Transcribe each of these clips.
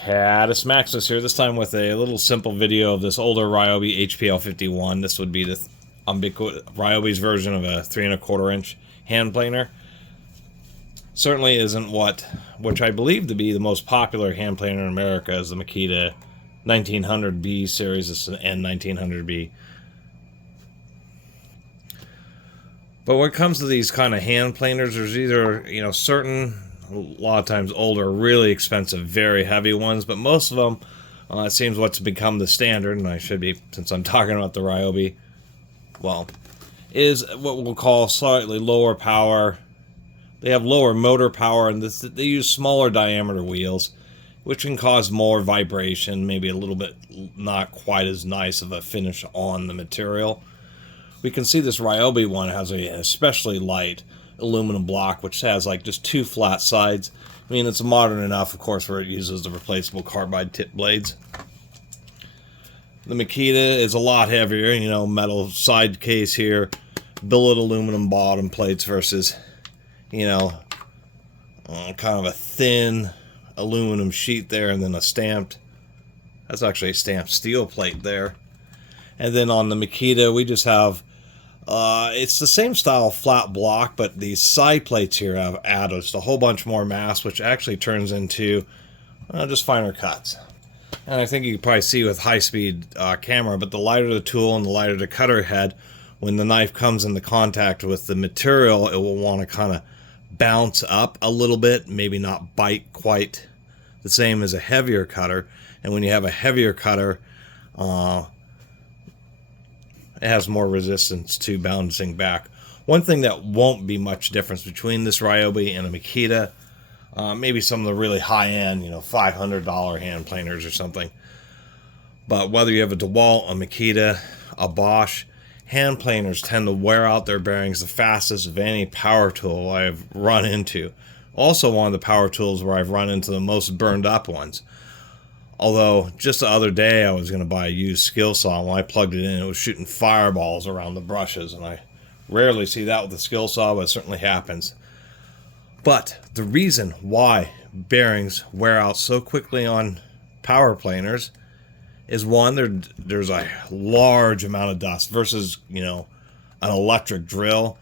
Catus Maximus here, this time with a little simple video of this older Ryobi HPL51. This would be the Ryobi's version of a 3 1/4 inch hand planer. Certainly isn't which I believe to be the most popular hand planer in America is the Makita 1900B series. It's an N1900B. But when it comes to these kind of hand planers, there's either, certain, a lot of times older, really expensive, very heavy ones, but most of them, it seems what's become the standard, and I should be, since I'm talking about the Ryobi, well, is what we'll call slightly lower power. They have lower motor power, and they use smaller diameter wheels, which can cause more vibration, maybe a little bit not quite as nice of a finish on the material. We can see this Ryobi one has an especially light aluminum block, which has like just 2 flat sides. I mean, it's modern enough, of course, where it uses the replaceable carbide tip blades. The Makita is a lot heavier, metal side case here, billet aluminum bottom plates versus, kind of a thin aluminum sheet there, and then that's actually a stamped steel plate there. And then on the Makita, we just have, it's the same style flat block, but these side plates here have added just a whole bunch more mass, which actually turns into just finer cuts. And I think you can probably see with high-speed camera, but the lighter the tool and the lighter the cutter head, when the knife comes into contact with the material, it will want to kind of bounce up a little bit, maybe not bite quite the same as a heavier cutter. And when you have a heavier cutter, it has more resistance to bouncing back. One thing that won't be much difference between this Ryobi and a Makita, maybe some of the really high-end, $500 hand planers or something. But whether you have a DeWalt, a Makita, a Bosch, hand planers tend to wear out their bearings the fastest of any power tool I've run into. Also one of the power tools where I've run into the most burned up ones. Although, just the other day I was going to buy a used skill saw, and when I plugged it in, it was shooting fireballs around the brushes, and I rarely see that with a skill saw, but it certainly happens. But the reason why bearings wear out so quickly on power planers is, one, there's a large amount of dust versus, an electric drill.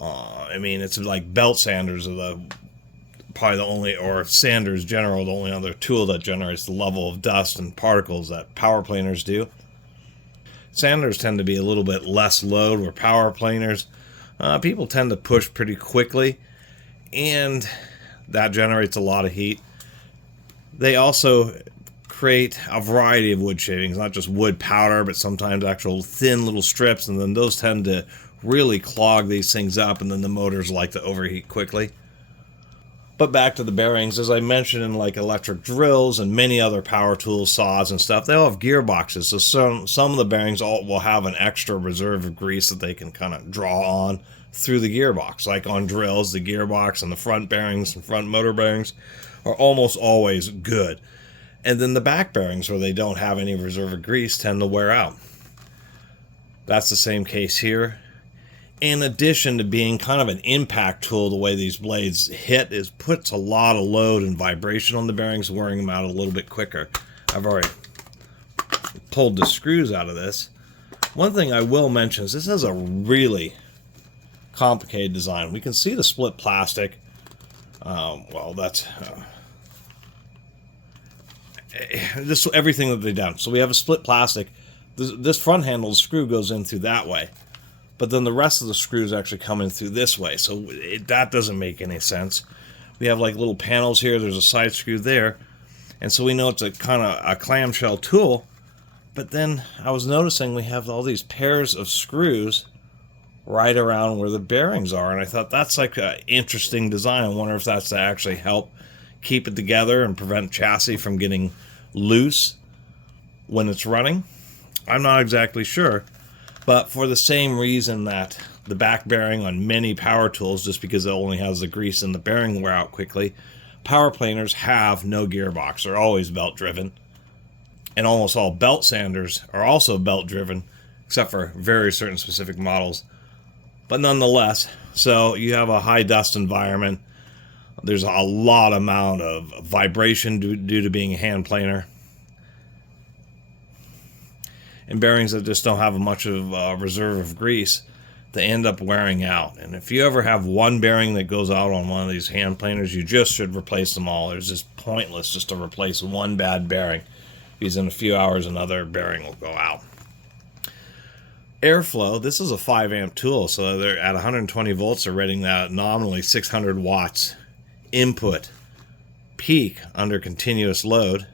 It's like belt sanders are probably the only, or sanders general, the only other tool that generates the level of dust and particles that power planers do. Sanders tend to be a little bit less load, where power planers, people tend to push pretty quickly, and that generates a lot of heat. They also create a variety of wood shavings, not just wood powder, but sometimes actual thin little strips, and then those tend to really clog these things up, and then the motors like to overheat quickly. But back to the bearings, as I mentioned, in like electric drills and many other power tools, saws and stuff, they all have gearboxes. So some of the bearings will have an extra reserve of grease that they can kind of draw on through the gearbox. Like on drills, the gearbox and the front bearings and front motor bearings are almost always good. And then the back bearings, where they don't have any reserve of grease, tend to wear out. That's the same case here. In addition to being kind of an impact tool, the way these blades hit puts a lot of load and vibration on the bearings, wearing them out a little bit quicker. I've already pulled the screws out of this. One thing I will mention is this has a really complicated design. We can see the split plastic. That's just everything that they've done. So we have a split plastic. This front handle, the screw goes in through that way. But then the rest of the screws actually come in through this way, so that doesn't make any sense. We have like little panels here, there's a side screw there, and so we know it's a kind of a clamshell tool. But then I was noticing we have all these pairs of screws right around where the bearings are, and I thought that's like an interesting design. I wonder if that's to actually help keep it together and prevent chassis from getting loose when it's running. I'm not exactly sure. But for the same reason that the back bearing on many power tools, just because it only has the grease and the bearing wear out quickly, power planers have no gearbox. They're always belt driven. And almost all belt sanders are also belt driven, except for very certain specific models. But nonetheless, so you have a high dust environment. There's a lot amount of vibration due to being a hand planer. And bearings that just don't have much of a reserve of grease, they end up wearing out. And if you ever have one bearing that goes out on one of these hand planers, you just should replace them all. It's just pointless just to replace one bad bearing, because in a few hours another bearing will go out. Airflow, this is a 5 amp tool, so they're at 120 volts, they're rating that at nominally 600 watts input peak under continuous load.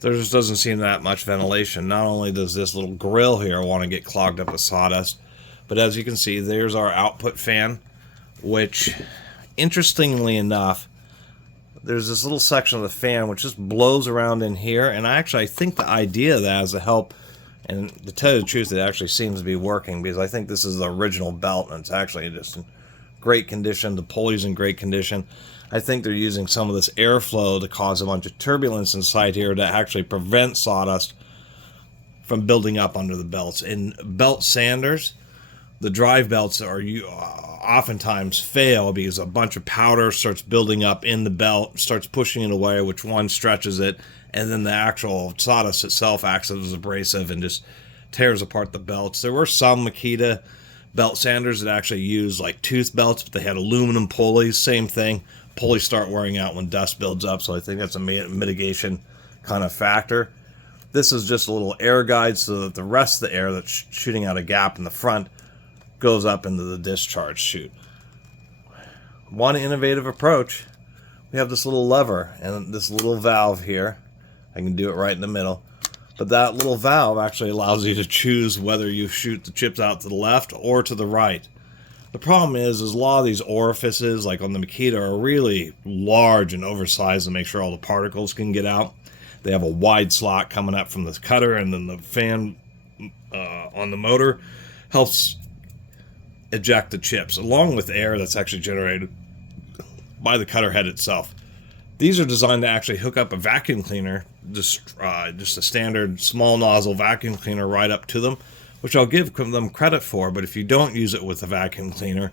There just doesn't seem that much ventilation. Not only does this little grill here want to get clogged up with sawdust, but as you can see, there's our output fan, which, interestingly enough, there's this little section of the fan which just blows around in here, and I think the idea of that is to help, and to tell you the truth, it actually seems to be working, because I think this is the original belt, and it's actually just in great condition. The pulley's in great condition. I think they're using some of this airflow to cause a bunch of turbulence inside here to actually prevent sawdust from building up under the belts. In belt sanders, the drive belts are oftentimes fail because a bunch of powder starts building up in the belt, starts pushing it away, which one stretches it, and then the actual sawdust itself acts as abrasive and just tears apart the belts. There were some Makita belt sanders that actually used like tooth belts, but they had aluminum pulleys, same thing. Pulleys start wearing out when dust builds up, so I think that's a mitigation kind of factor. This is just a little air guide so that the rest of the air that's shooting out a gap in the front goes up into the discharge chute. One innovative approach, we have this little lever and this little valve here. I can do it right in the middle. But that little valve actually allows you to choose whether you shoot the chips out to the left or to the right. The problem is a lot of these orifices, like on the Makita, are really large and oversized to make sure all the particles can get out. They have a wide slot coming up from the cutter, and then the fan on the motor helps eject the chips, along with air that's actually generated by the cutter head itself. These are designed to actually hook up a vacuum cleaner, just a standard small nozzle vacuum cleaner right up to them, which I'll give them credit for, but if you don't use it with a vacuum cleaner,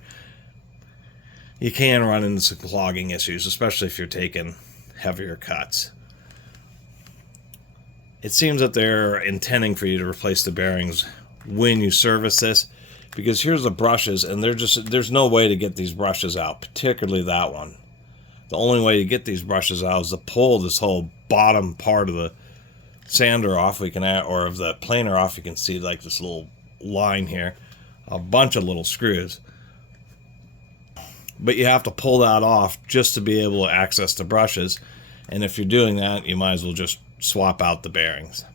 you can run into some clogging issues, especially if you're taking heavier cuts. It seems that they're intending for you to replace the bearings when you service this, because here's the brushes, and there's no way to get these brushes out, particularly that one. The only way to get these brushes out is to pull this whole bottom part of the sander off. We can add, or of the planer off, you can see like this little line here, a bunch of little screws, but you have to pull that off just to be able to access the brushes. And if you're doing that, you might as well just swap out the bearings.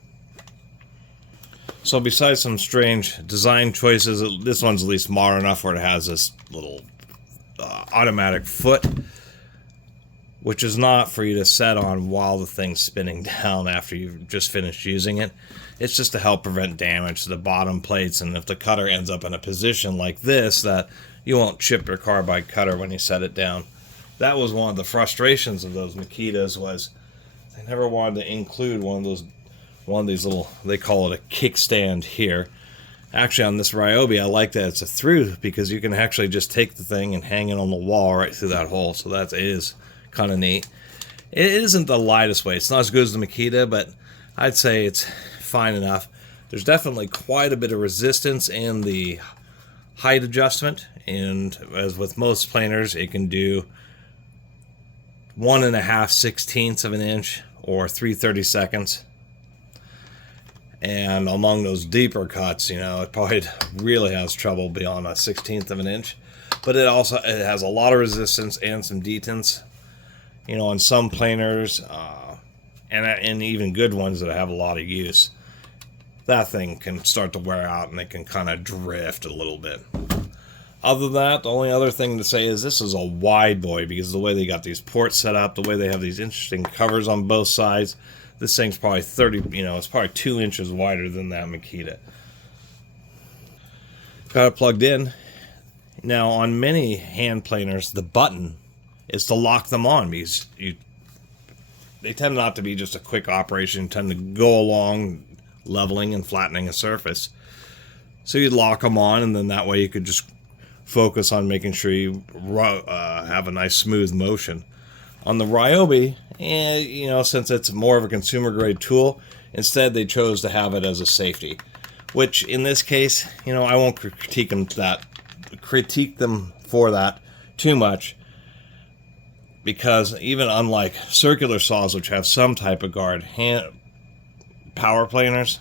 So besides some strange design choices, this one's at least modern enough where it has this little automatic foot, which is not for you to set on while the thing's spinning down after you've just finished using it. It's just to help prevent damage to the bottom plates, and if the cutter ends up in a position like this, that you won't chip your carbide cutter when you set it down. That was one of the frustrations of those Makitas, was they never wanted to include one of these little, they call it a kickstand here. Actually, on this Ryobi, I like that it's a through, because you can actually just take the thing and hang it on the wall right through that hole, so that is kind of neat. It isn't the lightest weight. It's not as good as the Makita, but I'd say it's fine enough. There's definitely quite a bit of resistance in the height adjustment, and as with most planers, it can do 1.5/16 of an inch or 3/32. And among those deeper cuts, it probably really has trouble beyond 1/16 of an inch. But it has a lot of resistance and some detents. On some planers, and even good ones that have a lot of use, that thing can start to wear out and it can kind of drift a little bit. Other than that, the only other thing to say is this is a wide boy, because the way they got these ports set up, the way they have these interesting covers on both sides, this thing's probably it's probably 2 inches wider than that Makita. Got it plugged in. Now, on many hand planers, the button is to lock them on, because they tend not to be just a quick operation, tend to go along leveling and flattening a surface. So you'd lock them on, and then that way you could just focus on making sure you have a nice smooth motion. On the Ryobi, you know, since it's more of a consumer grade tool, instead they chose to have it as a safety, which in this case, you know, I won't critique them for that too much, because even unlike circular saws, which have some type of guard, power planers,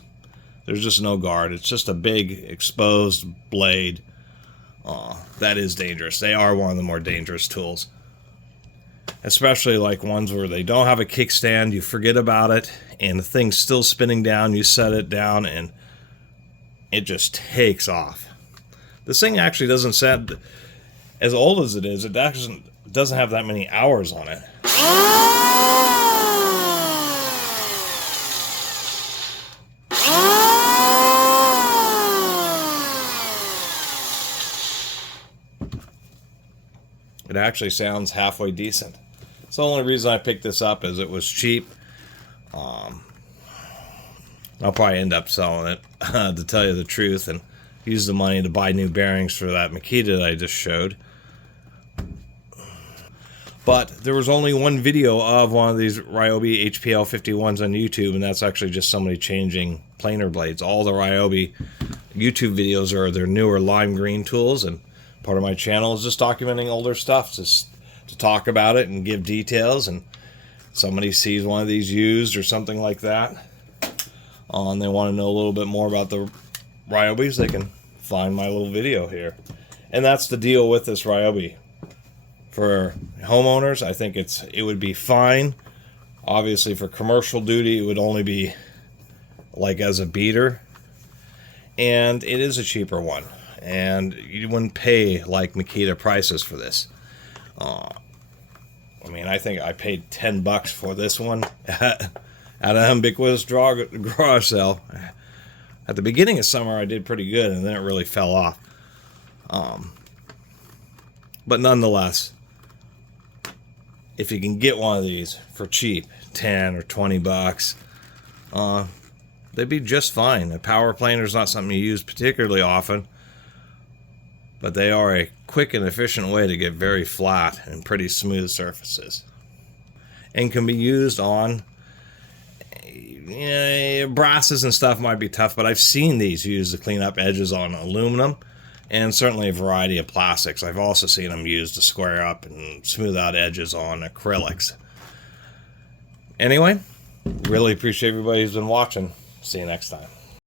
there's just no guard. It's just a big exposed blade. That is dangerous. They are one of the more dangerous tools, especially like ones where they don't have a kickstand. You forget about it and the thing's still spinning down. You set it down and it just takes off. This thing actually doesn't sound as old as it is. It doesn't have that many hours on it. It actually sounds halfway decent. So the only reason I picked this up is it was cheap. I'll probably end up selling it, to tell you the truth, and use the money to buy new bearings for that Makita that I just showed. But there was only one video of one of these Ryobi HPL51s on YouTube, and that's actually just somebody changing planer blades. All the Ryobi YouTube videos are their newer lime green tools, and part of my channel is just documenting older stuff, just to talk about it and give details. And somebody sees one of these used or something like that, and they want to know a little bit more about the Ryobis, they can find my little video here. And that's the deal with this Ryobi. For homeowners, I think it would be fine. Obviously, for commercial duty, it would only be like as a beater. And it is a cheaper one. And you wouldn't pay like Makita prices for this. I mean, I think I paid $10 for this one at an ubiquitous garage sale. At the beginning of summer, I did pretty good, and then it really fell off. But nonetheless, if you can get one of these for cheap, 10 or 20 bucks, they'd be just fine. A power planer is not something you use particularly often, but they are a quick and efficient way to get very flat and pretty smooth surfaces, and can be used on, you know, brasses and stuff might be tough, but I've seen these used to clean up edges on aluminum, and certainly a variety of plastics. I've also seen them used to square up and smooth out edges on acrylics. Anyway, really appreciate everybody who's been watching. See you next time.